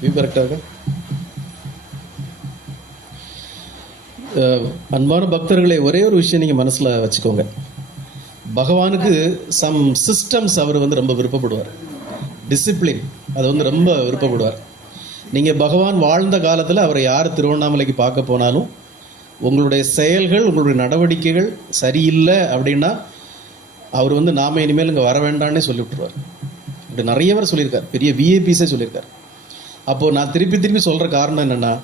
View கரெக்டாக அன்பான பக்தர்களை ஒரே ஒரு விஷயம் நீங்கள் மனசில் வச்சுக்கோங்க. பகவானுக்கு சம் சிஸ்டம்ஸ் அவர் வந்து ரொம்ப விருப்பப்படுவார். டிசிப்ளின் அது வந்து ரொம்ப விருப்பப்படுவார். நீங்கள் பகவான் வாழ்ந்த காலத்தில் அவரை யார் திருவண்ணாமலைக்கு பார்க்க போனாலும் உங்களுடைய செயல்கள் உங்களுடைய நடவடிக்கைகள் சரியில்லை அப்படின்னா அவர் வந்து நாம இனிமேல் இங்கே வர வேண்டாம்னே சொல்லி விட்டுருவார் இப்படி நிறைய பேர் சொல்லியிருக்கார். பெரிய விஏபிஸே சொல்லியிருக்கார். அப்போது நான் திருப்பி திருப்பி சொல்கிற காரணம் என்னென்னா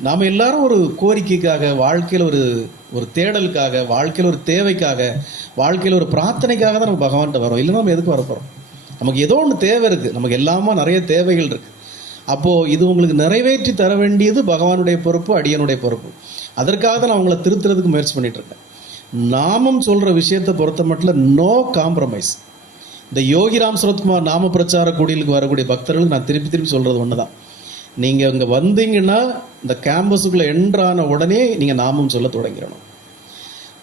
நாம் எல்லாரும் ஒரு கோரிக்கைக்காக வாழ்க்கையில் ஒரு ஒரு தேடலுக்காக வாழ்க்கையில் ஒரு தேவைக்காக வாழ்க்கையில் ஒரு பிரார்த்தனைக்காக தான் நம்ம பகவான்கிட்ட வரோம் இல்லைன்னா நம்ம எதுக்கு வரப்போகிறோம் நமக்கு ஏதோ ஒன்று தேவை இருக்குது நமக்கு எல்லாமா நிறைய தேவைகள் இருக்குது அப்போது இது உங்களுக்கு நிறைவேற்றி தர வேண்டியது பகவானுடைய பொறுப்பு அடியனுடைய பொறுப்பு. அதற்காக தான் நான் உங்களை திருத்துறதுக்கு முயற்சி பண்ணிகிட்ருக்கேன் நாமம் சொல்கிற விஷயத்தை பொறுத்த மட்டும் நோ காம்ப்ரமைஸ் இந்த யோகிராம் சரத்குமார் நாம பிரச்சார குடிலுக்கு வரக்கூடிய பக்தர்களுக்கு நான் திருப்பி திருப்பி சொல்கிறது ஒன்று தான் நீங்கள் இங்கே வந்தீங்கன்னா இந்த கேம்பஸுக்குள்ளே என்ட்ரான உடனே நீங்கள் நாமம் சொல்ல தொடங்கிடணும்.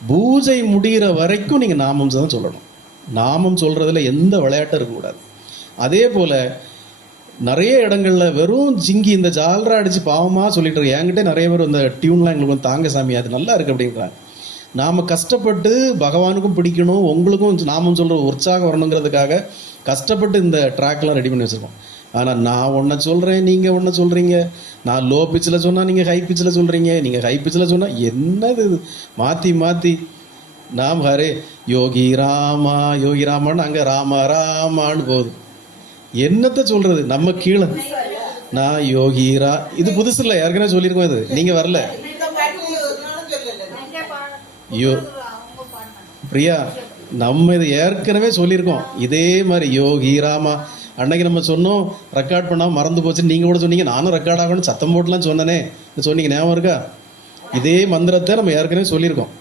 பூஜை முடிகிற வரைக்கும் நீங்கள் நாமம் தான் சொல்லணும். நாமம் சொல்கிறதுல எந்த விளையாட்டும் இருக்கக்கூடாது. அதே போல் நிறைய இடங்கள்ல வெறும் ஜிங்கி இந்த ஜால்ரா அடிச்சு பாவமாக சொல்லிட்டு இருக்கு. என்கிட்ட நிறைய பேர் இந்த டியூன்லாம் எங்களுக்கு வந்து தாங்க சாமி அது நல்லா இருக்கு அப்படின்றாங்க. நாம் கஷ்டப்பட்டு பகவானுக்கும் பிடிக்கணும் உங்களுக்கும் நாமும் சொல்கிற உற்சாகம் வரணுங்கிறதுக்காக கஷ்டப்பட்டு இந்த ட்ராக்லாம் ரெடி பண்ணி வச்சுருக்கோம். ஆனால் நான் ஒன்றை சொல்கிறேன் நீங்கள் ஒன்றை சொல்கிறீங்க நான் லோ பிச்சில் சொன்னால் நீங்கள் ஹை பிச்சில் சொல்கிறீங்க நீங்கள் ஹை பிச்சில் சொன்னால் என்னது இது? மாற்றி நாம் ஹரே யோகி ராமா யோகி ராமான்னு அங்கே ராமா ராமான்னு போகுது. என்னத்தை சொல்கிறது நம்ம கீழே. நான் யோகிரா இது புதுசு இல்லை ஏற்கனவே சொல்லியிருக்கோம் இது. நீங்கள் வரல. யோ பிரியா நம்ம இது ஏற்கனவே சொல்லியிருக்கோம். இதே மாதிரி யோகி ராமா அன்னைக்கு நம்ம சொன்னோம் ரெக்கார்ட் பண்ணாம மறந்து போச்சு நீங்க கூட சொன்னீங்க நானும் ரெக்கார்ட் ஆகணும் சத்தம் போட்டுலாம் சொன்னனே. சொன்னீங்க ஞாபகம் இருக்கா? இதே மந்திரத்தை நம்ம ஏற்கனவே சொல்லியிருக்கோம்.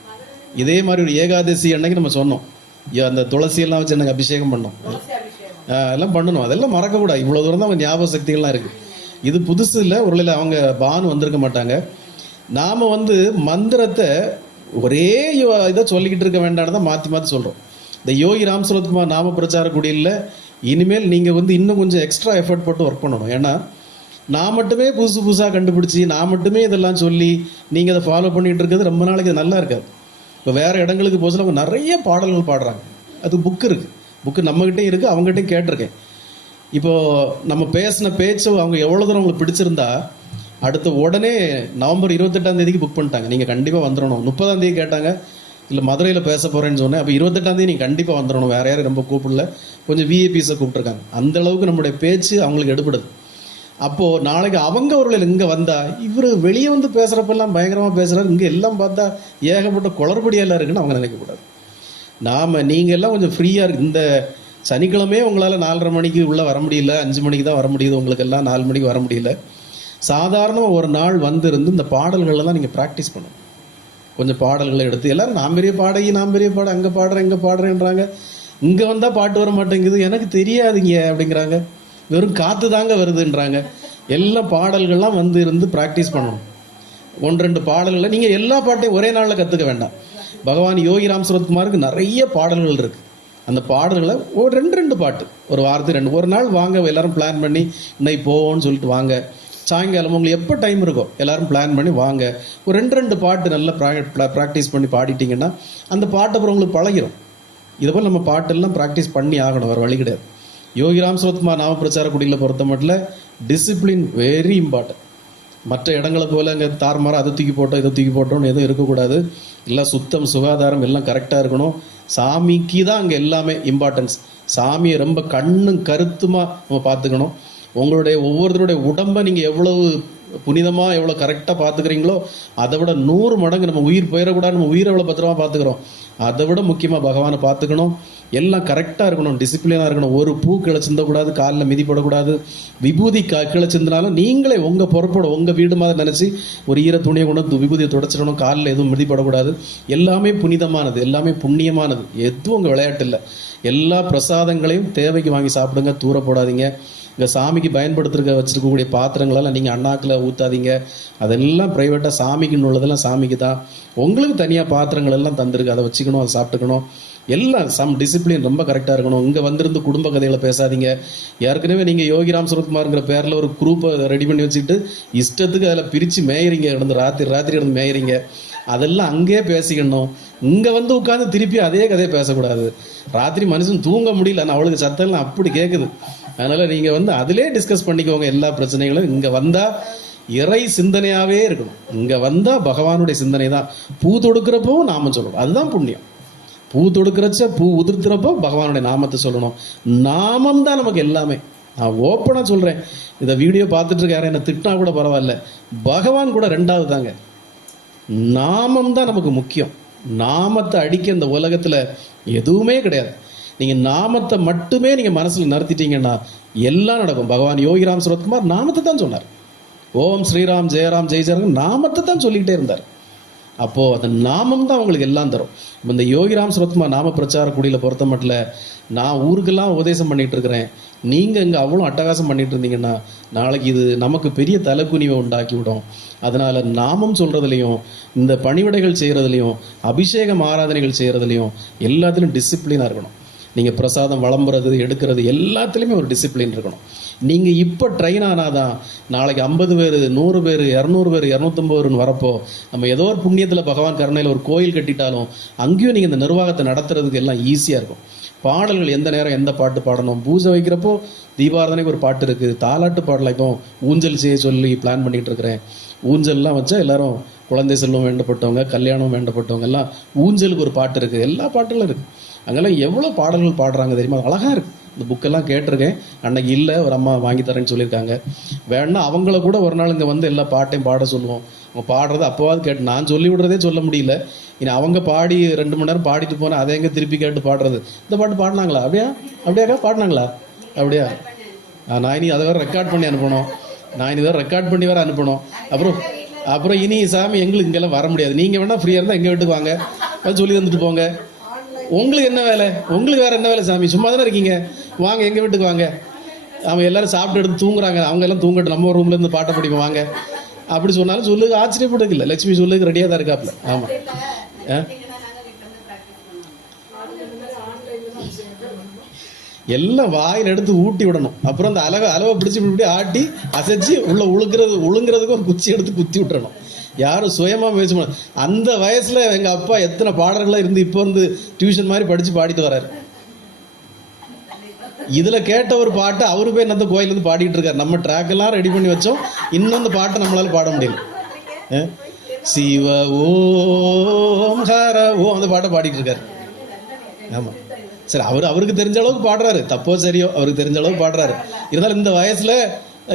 இதே மாதிரி ஒரு ஏகாதசி அன்னைக்கு நம்ம சொன்னோம். அந்த துளசி எல்லாம் வச்சு எனக்கு அபிஷேகம் பண்ணோம். எல்லாம் பண்ணணும். அதெல்லாம் மறக்கக்கூடாது. இவ்வளோ தூரம் தான் அவங்க ஞாபக சக்திகள்லாம் இருக்குது இது புதுசு இல்லை ஒருவேளை அவங்க பானு வந்திருக்க மாட்டாங்க. நாம் வந்து மந்திரத்தை ஒரே யோ- இதை சொல்லிக்கிட்டு இருக்க வேண்டாம்னு தான் மாற்றி மாற்றி சொல்கிறோம் இந்த யோகி ராம் சுரத்குமார் நாம பிரச்சார குடியில் இனிமேல் நீங்கள் வந்து இன்னும் கொஞ்சம் எக்ஸ்ட்ரா எஃபர்ட் போட்டு ஒர்க் பண்ணணும். ஏன்னா நான் மட்டுமே புதுசு புதுசாக கண்டுபிடிச்சி நான் மட்டுமே இதெல்லாம் சொல்லி நீங்கள் அதை ஃபாலோ பண்ணிகிட்டு இருக்கிறது ரொம்ப நாளைக்கு நல்லா இருக்காது. இப்போ வேறு இடங்களுக்கு போச்சு அவங்க நிறைய பாடல்கள் பாடுறாங்க. அது புக் இருக்குது புக்கு நம்மகிட்டே இருக்குது அவங்ககிட்டயும் கேட்டிருக்கேன். இப்போது நம்ம பேசின பேச்சு அவங்க எவ்வளோ தூரம் அவங்களுக்கு பிடிச்சிருந்தா அடுத்த உடனே நவம்பர் இருபத்தெட்டாம் தேதிக்கு புக் பண்ணிட்டாங்க. நீங்கள் கண்டிப்பாக வந்துடணும் முப்பதாம் தேதி கேட்டாங்க இல்லை மதுரையில் பேச போகிறேன்னு சொன்னேன். அப்போ இருபத்தெட்டாம் தேதி நீங்கள் கண்டிப்பாக வந்துடணும் வேற யாரும் ரொம்ப கூப்பிடல. கொஞ்சம் விஏபிஸை கூப்பிட்ருக்காங்க அந்த அளவுக்கு நம்முடைய பேச்சு அவங்களுக்கு எடுபடுது. அப்போது நாளைக்கு அவங்க ஒரு இங்கே வந்தால் இவர் வெளியே வந்து பேசுகிறப்பெல்லாம் பயங்கரமாக பேசுகிறாரு இங்கே எல்லாம் பார்த்தா ஏகப்பட்ட குளறுபடியெல்லாம் இருக்குன்னு அவங்க நினைக்கக்கூடாது நாம் நீங்கள் எல்லாம் கொஞ்சம் ஃப்ரீயாக இருக்கு இந்த சனிக்கிழமையே உங்களால் நாலரை மணிக்கு உள்ளே வர முடியல. அஞ்சு மணிக்கு தான் வர முடியுது. உங்களுக்கு எல்லாம் நாலு மணிக்கு வர முடியல. சாதாரணமாக ஒரு நாள் வந்திருந்து இந்த பாடல்களெல்லாம் நீங்கள் ப்ராக்டிஸ் பண்ணணும். கொஞ்சம் பாடல்களை எடுத்து எல்லாரும் நான் பெரிய பாடகி நான் பெரிய பாட அங்கே பாடுறேன் இங்கே பாடுறேன்றாங்க இங்கே வந்தால் பாட்டு வர மாட்டேங்குது. எனக்கு தெரியாதுங்க அப்படிங்கிறாங்க. வெறும் காற்று தாங்க வருதுன்றாங்க. எல்லா பாடல்கள்லாம் வந்து இருந்து ப்ராக்டிஸ் பண்ணணும். ஒன்று ரெண்டு பாடல்களை நீங்கள் எல்லா பாட்டையும் ஒரே நாளில் கற்றுக்க வேண்டாம். பகவான் யோகி ராம் சுரத்குமாருக்கு நிறைய பாடல்கள் இருக்குது அந்த பாடல்களை ஒரு ரெண்டு ரெண்டு பாட்டு ஒரு வாரத்துக்கு ரெண்டு ஒரு நாள் வாங்க எல்லாரும் பிளான் பண்ணி இன்னைக்கு போவோம்னு சொல்லிட்டு வாங்க. சாயங்காலம் உங்களுக்கு எப்போ டைம் இருக்கோ எல்லாரும் பிளான் பண்ணி வாங்க. ஒரு ரெண்டு ரெண்டு பாட்டு நல்லா ப்ராக்டிஸ் பண்ணி பாடிட்டீங்கன்னா அந்த பாட்டு அப்புறம் உங்களுக்கு பழகிரும். இதை போல் நம்ம பாட்டெல்லாம் ப்ராக்டிஸ் பண்ணி ஆகணும் வேறு வழி கிடையாது. யோகிராம் சுரத்குமார் நாம பிரச்சார குடியில் பொறுத்த மட்டும் டிசிப்ளின் வெரி இம்பார்ட்டன்ட் மற்ற இடங்களை போல அங்கே தார்மார அதை தூக்கி போட்டோம் இதை தூக்கி போட்டோம்னு எதுவும் இருக்கக்கூடாது. எல்லாம் சுத்தம் சுகாதாரம் எல்லாம் கரெக்டாக இருக்கணும். சாமிக்கு தான் அங்கே எல்லாமே இம்பார்ட்டன்ஸ் சாமியை ரொம்ப கண்ணும் கருத்துமாக நம்ம பார்த்துக்கணும். உங்களுடைய ஒவ்வொருத்தருடைய உடம்பை நீங்கள் எவ்வளவு புனிதமாக எவ்வளோ கரெக்டாக பார்த்துக்கிறீங்களோ அதை விட நூறு மடங்கு நம்ம உயிர் போயிடக்கூடாது நம்ம உயிரை எவ்வளோ பத்திரமா பார்த்துக்கிறோம். அதை விட முக்கியமாக பகவானை பார்த்துக்கணும். எல்லாம் கரெக்டாக இருக்கணும் டிசிப்ளினாக இருக்கணும். ஒரு பூ கீழே சிந்தக்கூடாது காலில் மிதிப்படக்கூடாது விபூதி க கீழே நீங்களே உங்கள் பொறுப்போட உங்கள் வீடு மாதிரி நினச்சி ஒரு ஈர துணியை கொண்டு வந்து விபூதியை துடைச்சிடணும் காலில் எதுவும் மிதிப்படக்கூடாது எல்லாமே புனிதமானது எல்லாமே புண்ணியமானது. எதுவும் உங்கள் விளையாட்டு இல்லை எல்லா பிரசாதங்களையும் தேவைக்கு வாங்கி சாப்பிடுங்க தூர போடாதீங்க. இங்கே சாமிக்கு பயன்படுத்துகிற வச்சுருக்கக்கூடிய பாத்திரங்களெல்லாம் நீங்கள் அண்ணாக்கில் ஊற்றாதீங்க அதெல்லாம் ப்ரைவேட்டாக சாமிக்குன்னு உள்ளதெல்லாம் சாமிக்கு தான். உங்களுக்கு தனியாக பாத்திரங்கள் எல்லாம் தந்திருக்கு. அதை வச்சுக்கணும் அதை சாப்பிட்டுக்கணும். எல்லாம் சம் டிசிப்ளின் ரொம்ப கரெக்டாக இருக்கணும். இங்கே வந்திருந்து குடும்ப கதைகளை பேசாதீங்க. ஏற்கனவே நீங்கள் யோகிராம் சுரத்குமார்ங்கிற பேரில் ஒரு குரூப்பை ரெடி பண்ணி வச்சுக்கிட்டு இஷ்டத்துக்கு அதில் பிரித்து மேயிறீங்க. இருந்து ராத்திரி ராத்திரி இருந்து மேயிறீங்க. அதெல்லாம் அங்கேயே பேசிக்கணும். இங்கே வந்து உட்காந்து திருப்பி அதே கதையை பேசக்கூடாது. ராத்திரி மனுஷன் தூங்க முடியல ஆனால் அவளுக்கு சத்தம்லாம் அப்படி கேட்குது அதனால் நீங்கள் வந்து அதிலே டிஸ்கஸ் பண்ணிக்கோங்க எல்லா பிரச்சனைகளும். இங்கே வந்தால் இறை சிந்தனையாகவே இருக்கணும். இங்கே வந்தால் பகவானுடைய சிந்தனை தான். பூ தொடுக்கிறப்போ நாம சொல்லணும். அதுதான் புண்ணியம். பூ தொடுக்கிறச்ச பூ உதிர்த்துறப்போ பகவானுடைய நாமத்தை சொல்லணும். நாமம் தான் நமக்கு எல்லாமே. நான் ஓப்பனாக சொல்கிறேன் இந்த வீடியோ பார்த்துட்டு இருக்க யாரும் என்ன திட்டினா கூட பரவாயில்ல. பகவான் கூட ரெண்டாவது தாங்க நாமம் தான் நமக்கு முக்கியம். நாமத்தை அடிக்க இந்த உலகத்தில் எதுவுமே கிடையாது. நீங்கள் நாமத்தை மட்டுமே நீங்கள் மனசில் நிறுத்திட்டீங்கன்னா எல்லாம் நடக்கும். பகவான் யோகிராம் சுரத்குமார் நாமத்தை தான் சொன்னார். ஓம் ஸ்ரீராம் ஜெயராம் ஜெய் ஜெயராம் நாமத்தை தான் சொல்லிக்கிட்டே இருந்தார். அப்போது அந்த நாமம் தான் அவங்களுக்கு எல்லாம் தரும். இப்போ இந்த யோகிராம் சுரத்மா நாம பிரச்சார குடியில் பொறுத்த மட்டும் நான் ஊருக்கெல்லாம் உபதேசம் பண்ணிகிட்டு இருக்கிறேன். நீங்கள் இங்கே அவ்வளோ அட்டகாசம் பண்ணிகிட்டு இருந்தீங்கன்னா நாளைக்கு இது நமக்கு பெரிய தலைக்குனிவை உண்டாக்கி விடும் அதனால் நாமம் சொல்கிறதுலையும் இந்த பணிவிடைகள் செய்கிறதுலையும் அபிஷேகம் ஆராதனைகள் செய்கிறதுலையும் எல்லாத்துலேயும் டிசிப்ளினாக இருக்கணும். நீங்கள் பிரசாதம் வளம்புறது எடுக்கிறது எல்லாத்துலேயுமே ஒரு டிசிப்ளின் இருக்கணும். நீங்கள் இப்போ ட்ரெயின் ஆனாதான் நாளைக்கு ஐம்பது பேர் நூறு பேர் இரநூறு பேர் இரநூத்தம்பதுன்னு வரப்போ நம்ம ஏதோ ஒரு புண்ணியத்தில் பகவான் கருணையில் ஒரு கோயில் கட்டிட்டாலும் அங்கேயும் நீங்கள் இந்த நிர்வாகத்தை நடத்துறதுக்கு எல்லாம் ஈஸியாக இருக்கும். பாடல்கள் எந்த நேரம் எந்த பாட்டு பாடணும்? பூஜை வைக்கிறப்போ தீபாரதனைக்கு ஒரு பாட்டு இருக்குது தாலாட்டு பாடலாம் இப்போ ஊஞ்சல் செய்ய சொல்லி பிளான் பண்ணிகிட்டு இருக்கிறேன். ஊஞ்சல்லாம் வச்சா எல்லாரும் குழந்தை செல்வம் வேண்டப்பட்டவங்க கல்யாணம் வேண்டப்பட்டவங்க எல்லாம் ஊஞ்சலுக்கு ஒரு பாட்டு இருக்குது எல்லா பாட்டுகளும் இருக்குது அங்கெல்லாம் எவ்வளோ பாடல்கள் பாடுறாங்க தெரியுமா? அழகாக இருக்குது இந்த புக்கெல்லாம் கேட்டிருக்கேன். அன்னைக்கு இல்லை ஒரு அம்மா வாங்கி தரேன்னு சொல்லியிருக்காங்க. வேணா அவங்கள கூட ஒரு நாள் இங்கே வந்து எல்லா பாட்டையும் பாட சொல்லுவோம். அவங்க பாடுறது அப்போவாது கேட்டு நான் சொல்லி விடுறதே சொல்ல முடியல. இனி அவங்க பாடி ரெண்டு மணி நேரம் பாடிட்டு போனால் அதை எங்கே திருப்பி கேட்டு பாடுறது? இந்த பாட்டு பாடினாங்களா? அப்படியா? அப்படியாக்கா பாடினாங்களா? அப்படியா? ஆ, நான் இனி அதை வேறு ரெக்கார்ட் பண்ணி அனுப்பணும். நான் இனி வேறு ரெக்கார்ட் பண்ணி வேறு அனுப்பணும். அப்புறம் அப்புறம் இனி சாமி எங்களுக்கு இங்கெல்லாம் வர முடியாது. நீங்கள் வேணால் ஃப்ரீயாக இருந்தால் எங்கள் வீட்டுக்கு வாங்க. அது சொல்லி தந்துட்டு போங்க. உங்களுக்கு என்ன வேலை? உங்களுக்கு வேறு என்ன வேலை சாமி? சும்மா தானே இருக்கீங்க? வாங்க எங்கள் வீட்டுக்கு வாங்க. அவங்க எல்லாரும் சாப்பிட்டு எடுத்து தூங்குறாங்க. அவங்க எல்லாம் தூங்கட்டும். நம்ம ரூம்ல இருந்து பாட்டை படிப்போம். வாங்க. அப்படி சொன்னாலும் சொல்லுங்க ஆச்சரியப்படுது இல்லை லட்சுமி சொல்லுக்கு ரெடியாக தான் இருக்காப்புல. ஆமாம் எல்லாம் வாயில் எடுத்து ஊட்டி விடணும். அப்புறம் அந்த அலவை அலவை பிடிச்சி இப்படி ஆட்டி அசைச்சு உள்ள உழுக்கிறது உழுங்குறதுக்கு ஒரு குச்சி எடுத்து குத்தி விட்டுறணும். யாரும் சுயமாக பேச பண்ண அந்த வயசில் எங்கள் அப்பா எத்தனை பாடல்களாக இருந்து இப்போ வந்து டியூஷன் மாதிரி படித்து பாடிட்டு வராரு இதுல கேட்ட ஒரு பாட்டு அவரு போய் அந்த கோயில்ல இருந்து பாடிட்டு இருக்காரு. நம்ம ட்ராக் எல்லாம் ரெடி பண்ணி வச்சோம். இன்னும் அந்த பாட்டை நம்மளால பாட முடியல. சிவ ஓம் ஹர ஓம் அந்த பாட்டை பாடிட்டு இருக்காரு. ஆமா. சரி அவர் அவருக்கு தெரிஞ்ச அளவுக்கு பாடுறாரு. தப்போ சரியோ அவருக்கு தெரிஞ்ச அளவுக்கு பாடுறாரு. இருந்தாலும் இந்த வயசுல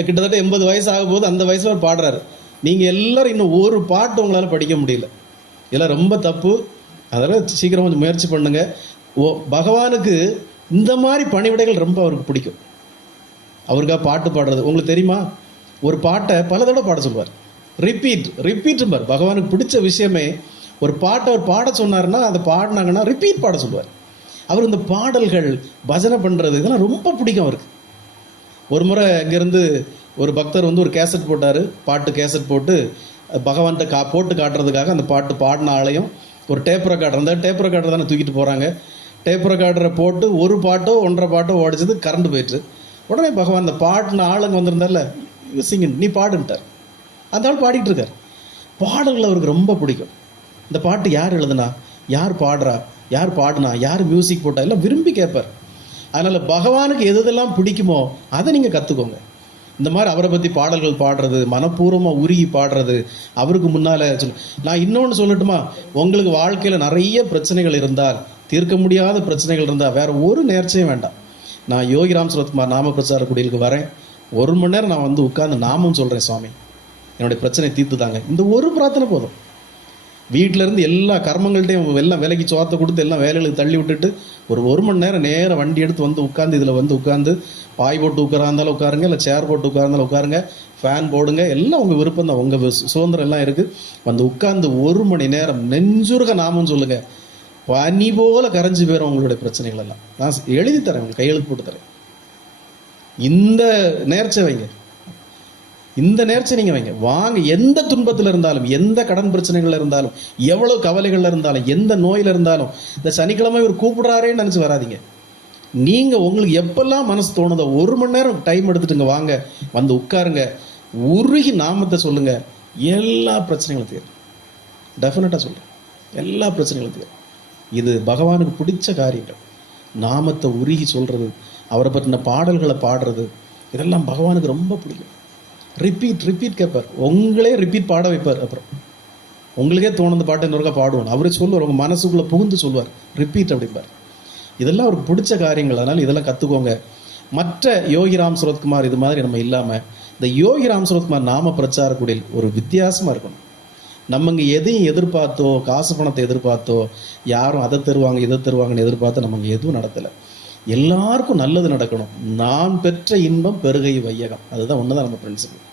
கிட்டத்தட்ட எண்பது வயசு ஆகும் போது அந்த வயசுல அவர் பாடுறாரு. நீங்க எல்லாரும் இன்னும் ஒரு பாட்டு உங்களால படிக்க முடியல. இதெல்லாம் ரொம்ப தப்பு. அதெல்லாம் சீக்கிரம் கொஞ்சம் முயற்சி பண்ணுங்க. ஓ பகவானுக்கு இந்த மாதிரி பணிவிடைகள் ரொம்ப அவருக்கு பிடிக்கும். அவருக்காக பாட்டு பாடுறது. உங்களுக்கு தெரியுமா? ஒரு பாட்டை பல தடவை பாட சொல்லுவார் ரிப்பீட் ரிப்பீட்டும்பார் பகவானுக்கு பிடிச்ச விஷயமே ஒரு பாட்டை அவர் பாட சொன்னார்னா அதை பாடினாங்கன்னா ரிப்பீட் பாட சொல்லுவார் அவர் இந்த பாடல்கள் பஜனை பண்ணுறது இதெல்லாம் ரொம்ப பிடிக்கும் அவருக்கு. ஒரு முறை இங்கேருந்து ஒரு பக்தர் வந்து ஒரு கேசட் போட்டார். பாட்டு கேசட் போட்டு பகவான்கிட்ட கா போட்டு காட்டுறதுக்காக அந்த பாட்டு பாடின ஆளையும் ஒரு டேப் ரெக்கார்டர் இருந்தால் டேப் ரெக்கார்டர் தானே தூக்கிட்டு போகிறாங்க டேப் ரெக்கார்டரை போட்டு ஒரு பாட்டோ ஒன்றரை பாட்டோ ஓடிச்சது கரண்ட் போயிட்டு உடனே பகவான் அந்த பாட்டின ஆளுங்க வந்திருந்தார்ல சிங்கன் நீ பாடுன்ட்டார். அந்த ஆள் பாடிக்கிட்டு இருக்கார். பாடல்கள் அவருக்கு ரொம்ப பிடிக்கும். இந்த பாட்டு யார் எழுதுனா? யார் பாடுறா? யார் பாடினா? யார் மியூசிக் போட்டா? எல்லாம் விரும்பி கேட்பார். அதனால் பகவானுக்கு எது எதெல்லாம் பிடிக்குமோ அதை நீங்கள் கற்றுக்கோங்க இந்த மாதிரி அவரை பற்றி பாடல்கள் பாடுறது மனப்பூர்வமாக உருகி பாடுறது அவருக்கு முன்னால் சொல்லு. நான் இன்னொன்று சொல்லட்டுமா? உங்களுக்கு வாழ்க்கையில் நிறைய பிரச்சனைகள் இருந்தால் தீர்க்க முடியாத பிரச்சனைகள் இருந்தால் வேறு ஒரு நேர்ச்சியும் வேண்டாம். நான் யோகிராம் சுரத்குமார் நாம பிரச்சார குடியிலுக்கு வரேன். ஒரு மணி நேரம் நான் வந்து உட்காந்து நாமும் சொல்கிறேன் சுவாமி. என்னுடைய பிரச்சனை தீர்த்து தாங்க இந்த ஒரு பிரார்த்தனை போதும். வீட்டிலேருந்து எல்லா கர்மங்கள்ட்டையும் எல்லாம் வேலைக்கு சோத்தை கொடுத்து எல்லாம் வேலைகளுக்கு தள்ளி விட்டுட்டு ஒரு ஒரு மணி நேரம் நேரம் வண்டி எடுத்து வந்து உட்காந்து இதில் வந்து உட்காந்து பாய் போட்டு உட்காரா இருந்தாலும் உட்காருங்க இல்லை சேர் போட்டு உட்கார்ந்தாலும் உட்காருங்க ஃபேன் போடுங்க எல்லாம் உங்கள் விருப்பம் தான் உங்கள் சுதந்திரம் எல்லாம் இருக்குது வந்து உட்காந்து ஒரு மணி நேரம் நெஞ்சுருக நாமும் சொல்லுங்கள் பனி போல கரைஞ்சு போயிடும் உங்களுடைய பிரச்சனைகள் எல்லாம். நான் எழுதி தரேன் உங்களுக்கு கையெழுத்து போட்டு தரேன். இந்த நேர்ச்சை வைங்க. இந்த நேர்ச்சி நீங்க வைங்க. வாங்க எந்த துன்பத்தில் இருந்தாலும் எந்த கடன் பிரச்சனைகளில் இருந்தாலும் எவ்வளவு கவலைகள்ல இருந்தாலும் எந்த நோயில இருந்தாலும் இந்த சனிக்கிழமை இவர் கூப்பிடுறாரேன்னு நினச்சி வராதீங்க. நீங்க உங்களுக்கு எப்பெல்லாம் மனசு தோணுதோ ஒரு மணி நேரம் டைம் எடுத்துட்டுங்க வாங்க வந்து உட்காருங்க. உருகி நாமத்தை சொல்லுங்க. எல்லா பிரச்சனைகளும் தீரும். டெஃபினட்டா சொல்றேன். எல்லா பிரச்சனைகளும் தீரும். இது பகவானுக்கு பிடிச்ச காரியங்கள். நாமத்தை உருகி சொல்கிறது அவரை பற்றின பாடல்களை பாடுறது இதெல்லாம் பகவானுக்கு ரொம்ப பிடிக்கும். ரிப்பீட் ரிப்பீட் கேட்பார். உங்களே ரிப்பீட் பாட வைப்பார் அப்புறம். உங்களுக்கே தோணுந்த பாட்டு இன்னொருக்கா பாடுவோம் அவரே சொல்லுவார் உங்கள் மனசுக்குள்ளே புகுந்து சொல்லுவார். ரிப்பீட் அப்படிம்பார். இதெல்லாம் அவருக்கு பிடிச்ச காரியங்கள். அதனால் இதெல்லாம் கற்றுக்கோங்க மற்ற யோகி ராம் சுரத்குமார் இது மாதிரி நம்ம இல்லாமல் இந்த யோகி ராம் சுரத்குமார் நாம பிரச்சார குடில் ஒரு வித்தியாசமாக இருக்கணும். நம்மங்க எதையும் எதிர்பார்த்தோ காசு பணத்தை எதிர்பார்த்தோ யாரும் அதை தருவாங்க இதை தருவாங்கன்னு எதிர்பார்த்து நமக்கு எதுவும் நடத்தலை. எல்லாருக்கும் நல்லது நடக்கணும். நான் பெற்ற இன்பம் பெருகை வையகம். அதுதான் ஒண்ணுதான் நம்ம பிரின்சிபல்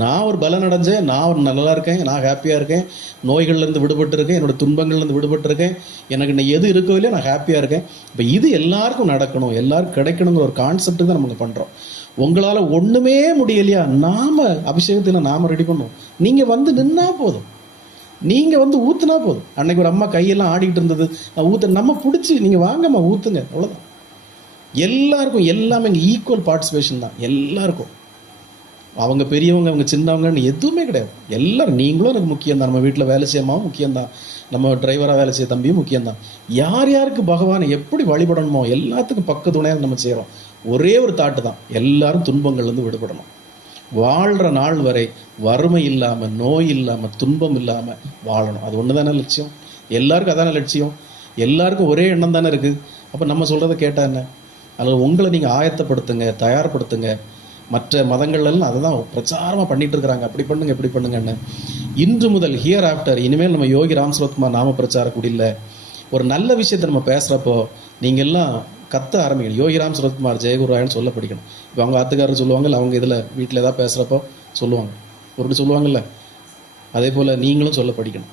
நான் ஒரு பலன் அடைஞ்சேன் நான் ஒரு நல்லா இருக்கேன் நான் ஹாப்பியாக இருக்கேன் நோய்கள்லேருந்து விடுபட்டு இருக்கேன் என்னோட துன்பங்கள்லேருந்து விடுபட்டு இருக்கேன் எனக்கு இன்னும் எது இருக்கோ இல்லையோ நான் ஹாப்பியாக இருக்கேன். இப்போ இது எல்லாருக்கும் நடக்கணும். எல்லாருக்கும் கிடைக்கணுங்கிற ஒரு கான்செப்ட் தான் நம்ம பண்ணுறோம் உங்களால் ஒன்றுமே முடியலையா? நாம் அபிஷேகத்தில் நாம் ரெடி பண்ணுவோம் நீங்கள் வந்து நின்னா போதும். நீங்கள் வந்து ஊற்றுனா போதும். அன்னைக்கு ஒரு அம்மா கையெல்லாம் ஆடிக்கிட்டு இருந்தது. நான் ஊற்றுன நம்ம பிடிச்சி நீங்கள் வாங்கம்மா ஊற்றுங்க அவ்வளோதான் எல்லாருக்கும் எல்லாமே இங்கே ஈக்குவல் பார்ட்டிசிபேஷன் தான். எல்லாருக்கும். அவங்க பெரியவங்க அவங்க சின்னவங்கன்னு எதுவுமே கிடையாது. எல்லாரும் நீங்களும் எனக்கு முக்கியம் தான். நம்ம வீட்டில் வேலை செய்யமாவும் முக்கியம்தான் நம்ம டிரைவராக வேலை செய்ய தம்பியும் முக்கியம்தான் யார் யாருக்கு பகவானை எப்படி வழிபடணுமோ எல்லாத்துக்கும் பக்க துணையாக நம்ம செய்கிறோம் ஒரே ஒரு தாட்டு தான். எல்லாரும் துன்பங்கள்லேருந்து விடுபடணும். வாழ்கிற நாள் வரை வறுமை இல்லாமல் நோய் இல்லாமல் துன்பம் இல்லாமல் வாழணும். அது ஒன்று தானே லட்சியம்? எல்லாருக்கும் அதானே லட்சியம்? எல்லாருக்கும் ஒரே எண்ணம் தானே இருக்குது அப்போ நம்ம சொல்கிறத கேட்டால் என்ன? அதில் உங்களை நீங்கள் ஆயத்தப்படுத்துங்க தயார்படுத்துங்க. மற்ற மதங்கள்லாம் அதை தான் பிரச்சாரமாக பண்ணிட்டு இருக்கிறாங்க. அப்படி பண்ணுங்க இப்படி பண்ணுங்கன்னு இன்று முதல் ஹியர் ஆஃப்டர் இனிமேல் நம்ம யோகி ராம் சுரத்குமார் நாம பிரச்சார குடியில் ஒரு நல்ல விஷயத்தை நம்ம பேசுகிறப்போ நீங்கள்லாம் கத்த ஆரம்பிக்கணும். யோகிராம் சுரத்குமார் ஜெயகுருராயன்னு சொல்ல படிக்கணும் இப்போ அவங்க ஆத்துக்காரர் சொல்லுவாங்கல்ல அவங்க இதில் வீட்டில் ஏதாவது பேசுகிறப்போ சொல்லுவாங்க. ஒரு சொல்லுவாங்கல்ல அதே போல் நீங்களும் சொல்ல படிக்கணும்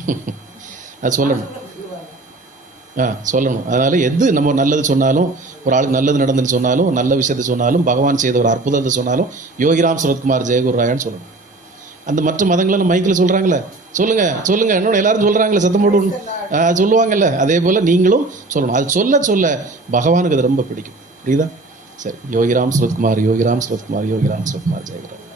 அது சொல்லணும். ஆ சொல்லணும். அதனால் எது நம்ம நல்லது சொன்னாலும் ஒரு ஆளுக்கு நல்லது நடந்துன்னு சொன்னாலும் நல்ல விஷயத்தை சொன்னாலும் பகவான் செய்த ஒரு அற்புதத்தை சொன்னாலும் யோகிராம் சுரத்குமார் ஜெயகுருராயன்னு சொல்லணும். அந்த மற்ற மதங்களை மைக்கில் சொல்கிறாங்களே சொல்லுங்கள் சொல்லுங்கள் இன்னொன்று எல்லாரும் சொல்கிறாங்களே சத்தம் போடுவோம் சொல்லுவாங்கல்ல அதே போல் நீங்களும் சொல்லணும். அது சொல்ல சொல்ல பகவானுக்கு அது ரொம்ப பிடிக்கும். புரியுதா? சரி யோகிராம் சுரத்குமார் யோகிராம் சுரத்குமார் யோகிராம் சுரத்குமார் ஜெயகிராம்